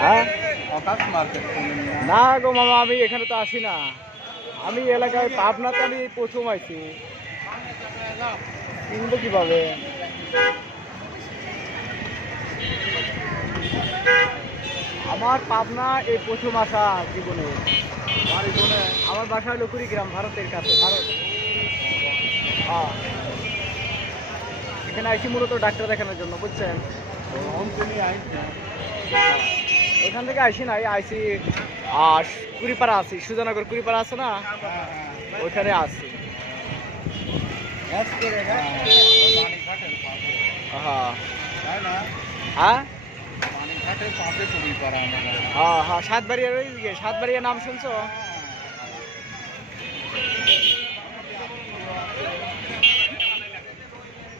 হ্যাঁ আকাশ মার্কেট না গো মামা, আমি এখানে তো আসি না। আমি এলাকায় পাবনাতে আমি প্রথম আইছি। কিনবো কিভাবে? আমার পাবনা এই প্রথম আসা জীবনে। আমার বাসা হলো কুড়িগ্রাম, ভারতের কাছে, ভারত। হ্যাঁ, এখানে আইসি মূলত ডাক্তার দেখানোর জন্য, বুঝছেন? এখান থেকে আইসি নাই, আইসি আর কুড়িপাড়া আছি, সুজানগর কুড়িপাড়া আছে না, ওইখানে আছি। হ্যাঁ হ্যাঁ হ্যাঁ হ্যাঁ, সাতবাড়িয়ার ওই দিকে, সাতবাড়িয়া নাম শুনছো?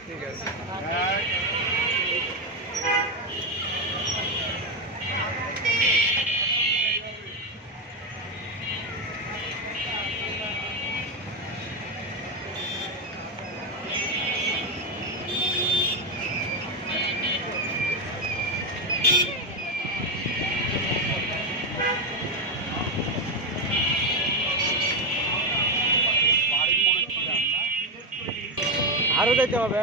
ঠিক আছে। আরো যেতে হবে।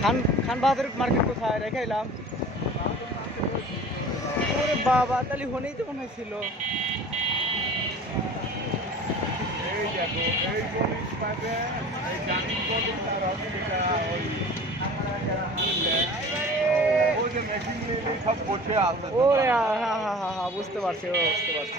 খান খান বাহাদুর মার্কেট কোথায় রেখে এলাম? ওরে বাবা, তাহলে হনেই তো মনে হয়েছিল। ওরে হ্যাঁ হ্যাঁ হ্যাঁ হ্যাঁ, বুঝতে পারছি, বুঝতে পারছি।